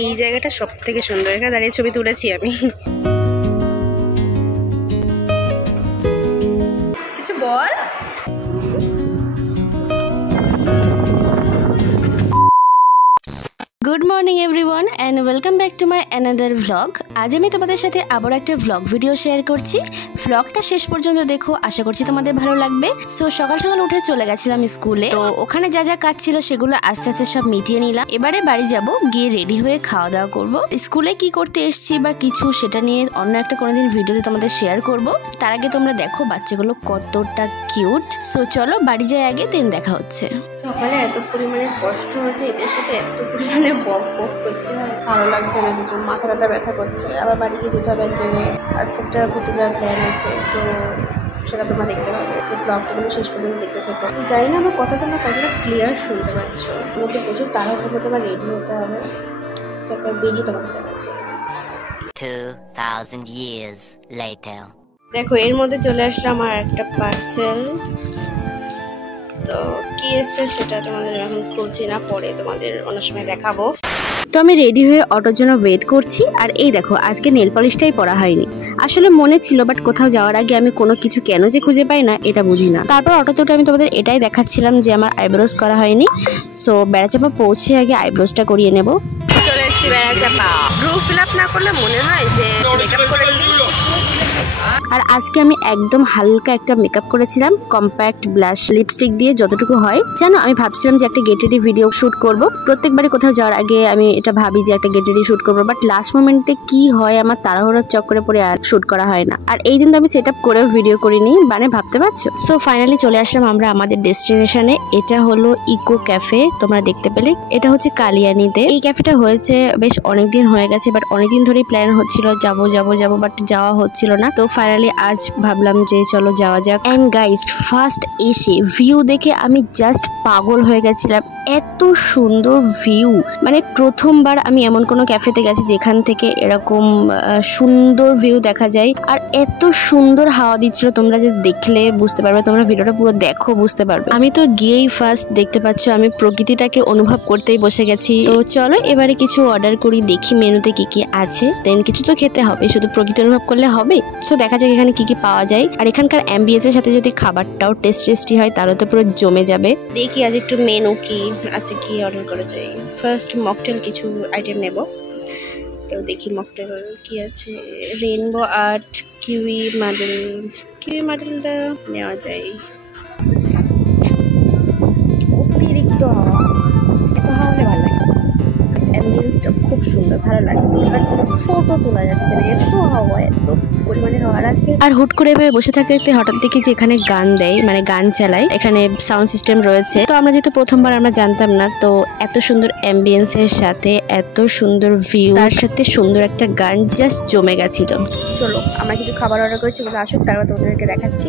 এই জায়গাটা সব থেকে সুন্দর, এখানে দাঁড়িয়ে ছবি তুলেছি আমি। কিছু বল। Good morning everyone and welcome back to my another vlog. আজ আমি তোমাদের সাথে আবার একটা ভ্লগ ভিডিও শেয়ার করছি। ভ্লগটা শেষ পর্যন্ত দেখো, আশা করছি তোমাদের ভালো লাগবে। সো সকাল সকাল উঠে চলে গেছিলাম স্কুলে, তো ওখানে যা যা কাজ ছিল সেগুলো আস্তে আস্তে সব মিটিয়ে নিলাম। এবারে বাড়ি যাব, গিয়ে রেডি হয়ে খাওয়া দাওয়া করব। স্কুলে কি করতে এসেছি বা কিছু সেটা নিয়ে অন্য একটা কোনোদিন ভিডিওতে তোমাদের শেয়ার করব। তার আগে তোমরা দেখো বাচ্চাগুলো কতটা কিউট। সো চলো বাড়ি যাই আগে, দেন দেখা হচ্ছে। সকালে এত পরিমাণে কষ্ট হচ্ছে, এদের সাথে এত পরিমাণে বক বক করতে হয়, ভালো লাগছে না কিছু, মাথা ব্যথা ব্যথা করছে। আবার বাড়ি গিয়ে যেতে হবে এক জায়গায়, আজকে একটা ঘুরতে যাওয়ার প্ল্যান আছে, তো সেটা তোমরা দেখতে পাবে। তো ব্লগটা শেষ পর্যন্ত দেখতে থাকো। জানি না আমার কথাটা না কতটা ক্লিয়ার শুনতে পাচ্ছ, আমাকে প্রচুর তাড়াহুড়ো করে তোমার রেডি হতে হবে, তো একটা বেরিয়ে তোমাকে দেখাচ্ছি। 2000 years later. দেখো এর মধ্যে চলে আসলো আমার একটা পার্সেল। তো কি এসছে সেটা তোমাদের এখন খুলছি না, পরে তোমাদের অন্য সময় দেখাবো। তো আমি রেডি হয়ে অটোর জন্য ওয়েট করছি। আর এই দেখো আজকে নেল পলিশটাই পরা হয়নি, আসলে মনে ছিল, বাট কোথাও যাওয়ার আগে আমি কোনো কিছু কেন যে খুঁজে পাই না এটা বুঝি না। তারপর অটোতে উঠে আমি তোমাদের এটাই দেখাচ্ছিলাম যে আমার আইব্রোজ করা হয়নি। সো বেড়াচাপা পৌঁছে আগে আইব্রোজটা করিয়ে নেব। চলে এসেছি বেড়াচাপা। ব্রু ফিল আপ না করলে মনে হয় যে মেকআপ করেছি। আর আজকে আমি একদম হালকা একটা মেকআপ করেছিলাম, কম্প্যাক্ট ব্লাশ লিপস্টিক দিয়ে যতটুকু হয়। জানো আমি ভাবছিলাম যে একটা গেট রেডি ভিডিও শুট করব। প্রত্যেকবারই কোথাও যাওয়ার আগে আমি এটা ভাবি যে একটা গেট রেডি শুট করবো, বাট লাস্ট মোমেন্টে কি হয় আমার তাড়াহুড়োর চক্করে পড়ে আর শুট করা হয় না। আর এই দিন তো আমি সেট আপ করেও ভিডিও করিনি, মানে ভাবতে পারছো। সো ফাইনালি চলে আসলাম আমরা আমাদের ডেস্টিনেশনে। এটা হলো ইকো ক্যাফে, তোমরা দেখতে পেলে। এটা হচ্ছে কালিয়ানিতে। এই ক্যাফেটা হয়েছে বেশ অনেকদিন হয়ে গেছে, বাট অনেকদিন ধরেই প্ল্যান হচ্ছিল যাবো যাবো যাবো, বাট যাওয়া হচ্ছিল না। তো ফাইনালি আজ ভাবলাম যে চলো যাওয়া যাক। এন্ড গাইস ফার্স্ট এসে ভিউ দেখে আমি জাস্ট পাগল হয়ে গেছিলাম। এত সুন্দর ভিউ, মানে প্রথমবার আমি এমন কোনো ক্যাফেতে গেছি যেখান থেকে এরকম সুন্দর ভিউ দেখা যায়। আর এত সুন্দর হাওয়া দিচ্ছিল, তোমরা জাস্ট দেখলে বুঝতে পারবে, তোমরা ভিডিওটা পুরো দেখো বুঝতে পারবে। আমি তো গিয়েই ফার্স্ট দেখতে পাচ্ছ আমি প্রকৃতিটাকে অনুভব করতেই বসে গেছি। তো চলো এবারে কিছু অর্ডার করি, দেখি মেনুতে কি কি আছে। দেন কিছু তো খেতে হবে, শুধু প্রকৃতি অনুভব করলে হবে। সো দেখা যাক এখানে কি কি পাওয়া যায়। আর এখানকার অ্যাম্বিয়েন্সের সাথে যদি খাবারটাও টেস্টি হয় তাহলে তো পুরো জমে যাবে। দেখি আজ একটু মেনু কি আছে, কি অর্ডার করা যায়। ফার্স্ট মকটেল কিছু আইটেম নেব, তো দেখি মকটেল কি আছে। রেইনবো আর্ট কিউই মডেলটা নেওয়া যায়। অতিরিক্ত হাওয়া, এত হাওয়া হলে ভালো লাগে। অ্যাম্বিয়েন্সটা খুব সুন্দর, ভালো লাগছে, বাট ফটো তোলা যাচ্ছে না, এত হাওয়া, এত পরিমাণে হাওয়া। আর হুট করে এভাবে বসে থাকতে থাকতে হঠাৎ দেখি যে এখানে গান দেয়, মানে গান চালায়, এখানে সাউন্ড সিস্টেম রয়েছে। তো আমরা যেহেতু প্রথমবার আমরা জানতাম না, তো এত সুন্দর অ্যাম্বিয়েন্সের সাথে এত সুন্দর ভিউ, তার সাথে সুন্দর একটা গান, জাস্ট জমে গেছিল। চলো আমরা কিছু খাবার অর্ডার করেছি, বলে আসুক তারপর তোমাদেরকে দেখাচ্ছি।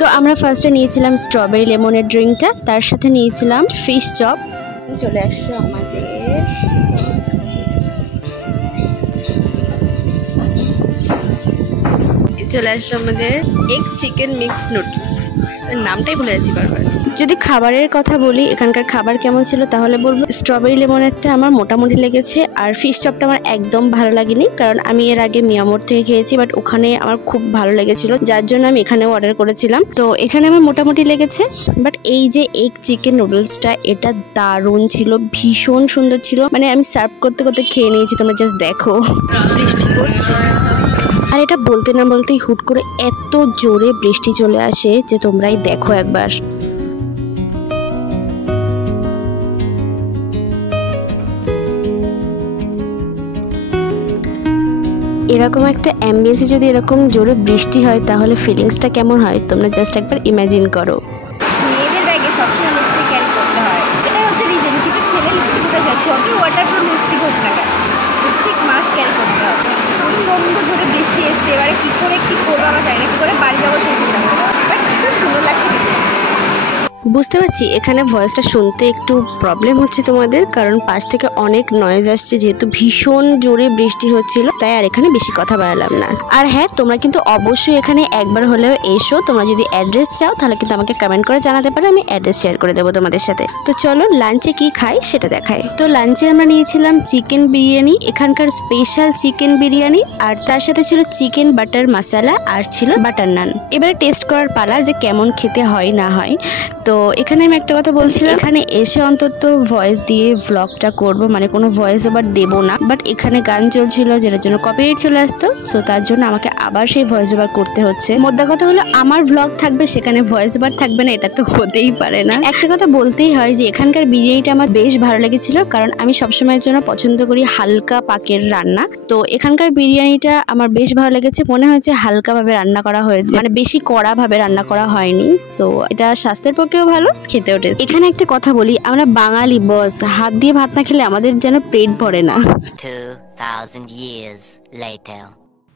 তো আমরা ফার্স্টে নিয়েছিলাম স্ট্রবেরি লেমনের ড্রিঙ্কটা, তার সাথে নিয়েছিলাম ফিশ চপ। চলে আসলো আমাদের এগ চিকেন মিক্স নুডলস, নামটাই ভুলে যাচ্ছি বারবার। যদি খাবারের কথা বলি এখানকার খাবার কেমন ছিল তাহলে বলবো স্ট্রবেরি লেমনেরটা আমার মোটামুটি লেগেছে, আর ফিশ চপটা আমার একদম ভালো লাগেনি, কারণ আমি এর আগে মিয়ামোর থেকে খেয়েছি, বাট ওখানে আমার খুব ভালো লেগেছিল, যার জন্য আমি এখানেও অর্ডার করেছিলাম। তো এখানে আমার মোটামুটি লেগেছে, বাট এই যে এগ চিকেন নুডলসটা এটা দারুণ ছিল, ভীষণ সুন্দর ছিল। মানে আমি সার্ভ করতে করতে খেয়ে নিয়েছি, তোমরা জাস্ট দেখো। বৃষ্টি পড়ছে, আর এটা বলতে না বলতেই হুট করে এত জোরে বৃষ্টি চলে আসে যে তোমরাই দেখো একবার। এরকম একটা অ্যাম্বিয়েন্সে যদি এরকম জোরে বৃষ্টি হয় তাহলে ফিলিংসটা কেমন হয় তোমরা জাস্ট একবার ইমাজিন করো। মেয়েদের ব্যাগে সবসময় লিপস্টিক ক্যারি করতে হয়, এটা হচ্ছে রিজন। কিছু খেলে লিপস্টিক উঠে যায়, যতই ওয়াটারপ্রুফ লিপস্টিক হোক না কেন, লিপস্টিক মাস্ট ক্যারি করতে হবে। প্রচণ্ড জোরে বৃষ্টি এসছে, এবারে কী করে কী করবো আমরা জানি না, কী করে বাড়ি যাবো সেই চিন্তা করছি, বাট খুব সুন্দর লাগছে। বুঝতে পারছি এখানে ভয়েসটা শুনতে একটু প্রবলেম হচ্ছে তোমাদের, কারণ পাশ থেকে অনেক নয়েজ আসছে, যেহেতু ভীষণ জোরে বৃষ্টি হচ্ছিল, তাই আর এখানে বেশি কথা বাড়ালাম না। আর হ্যাঁ, তোমরা কিন্তু অবশ্যই এখানে একবার হলেও এসো। তোমরা যদি অ্যাড্রেস চাও তাহলে কিন্তু আমাকে কমেন্ট করে জানাতে পারো, আমি অ্যাড্রেস শেয়ার করে দেবো তোমাদের সাথে। তো চলো লাঞ্চে কি খাই সেটা দেখাই। তো লাঞ্চে আমরা নিয়েছিলাম চিকেন বিরিয়ানি, এখানকার স্পেশাল চিকেন বিরিয়ানি, আর তার সাথে ছিল চিকেন বাটার মশলা আর ছিল বাটার নান। এবারে টেস্ট করার পালা যে কেমন খেতে হয় না হয়। তো এখানে আমি একটা কথা বলছিলাম, এখানে এসে অন্তত ভয়েস দিয়ে ভ্লগটা করব, মানে কোনো ভয়েস ওভার দেবো না, বাট এখানে গান চলছিল যেটার জন্য কপিরাইট চলে আসতো, সো তার জন্য আমাকে আবার সেই ভয়েস ওভার করতে হচ্ছে। মোদ্দা কথা হলো আমার ভ্লগ থাকবে সেখানে ভয়েস ওভার থাকবে না, এটা তো হতেই পারে না। একটা কথা বলতেই হয় যে এখানকার বিরিয়ানিটা আমার বেশ ভালো লেগেছিল, কারণ আমি সবসময়ের জন্য পছন্দ করি হালকা পাকের রান্না। তো এখানকার বিরিয়ানিটা আমার বেশ ভালো লেগেছে, মনে হয়েছে হালকাভাবে রান্না করা হয়েছে, মানে বেশি কড়া ভাবে রান্না করা হয়নি। সো এটা স্বাস্থ্যের পক্ষেও ভালো, খেতেও টেস্ট। এখানে একটা কথা বলি, আমরা বাঙালি বস, হাত দিয়ে ভাত না খেলে আমাদের যেন পেট ভরে না। 2000 years later.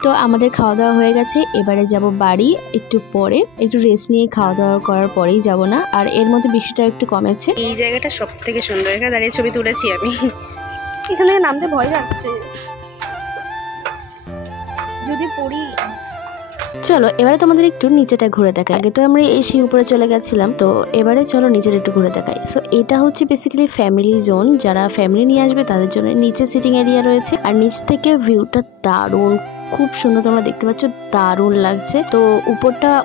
তো আমাদের খাওয়া দাওয়া হয়ে গেছে, এবারে যাব বাড়ি একটু পরে, একটু রেস্ট নিয়ে খাওয়া দাওয়া করার পরেই যাব না। আর এর মধ্যে বৃষ্টিটা একটু কমেছে। এই জায়গাটা সব থেকে সুন্দর, এখানে দাঁড়িয়ে ছবি তুলেছি আমি। এখানে নামতে ভয় লাগছে যদি পড়ি। চলো এবারে তোমাদের একটু নিচেটা ঘুরে দেখাই। আগে তো আমরা এসে উপরে চলে গেছিলাম, তো এবারে চলো নিচের একটু ঘুরে দেখাই। সো এটা হচ্ছে বেসিক্যালি ফ্যামিলি জোন, যারা ফ্যামিলি নিয়ে আসবে তাদের জন্য নিচে সিটিং এরিয়া রয়েছে। আর নিচ থেকে ভিউটা দারুণ, খুব সুন্দর, তোমরা দেখতে পাচ্ছ, দারুণ লাগছে। তো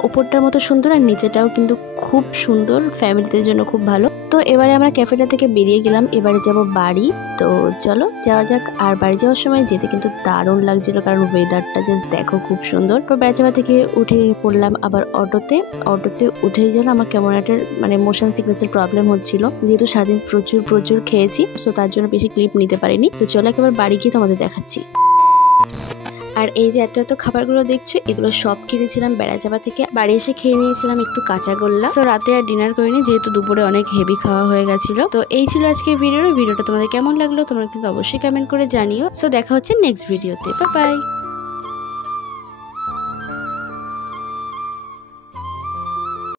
উপরটার মতো সুন্দর, আর নিচেটাও কিন্তু খুব সুন্দর, ফ্যামিলিদের জন্য খুব ভালো। তো এবারে আমরা ক্যাফেটা থেকে বেরিয়ে গেলাম, এবারে যাব বাড়ি। তো চলো যাওয়া যাক। আর বাড়ি যাওয়ার সময় যেতে কিন্তু দারুণ লাগছিল, কারণ ওয়েদারটা জাস্ট দেখো খুব সুন্দর। তো বেড়াচাপা থেকে উঠে পড়লাম আবার অটোতে উঠেই যেন আমার ক্যামেরাটার মানে মোশন সিকনেসের প্রবলেম হচ্ছিল, যেহেতু সারাদিন প্রচুর খেয়েছি, সো তার জন্য বেশি ক্লিপ নিতে পারিনি। তো চলো একেবারে বাড়ি গিয়ে তোমাদের দেখাচ্ছি। আর এই যে এত খাবারগুলো দেখছো, এগুলো সব কিনেছিলাম বেড়াচাপা থেকে। বাড়ি এসে খেয়ে নিয়েছিলাম একটু কাঁচাগোল্লা। সো রাতে আর ডিনার করিনি, যেহেতু দুপুরে অনেক হেভি খাওয়া হয়ে গেছিল। তো এই ছিল আজকের ভিডিওটা তোমাদের কেমন লাগলো তোমরা কিন্তু অবশ্যই কমেন্ট করে জানিও। সো দেখা হচ্ছে নেক্সট ভিডিওতে। Bye bye.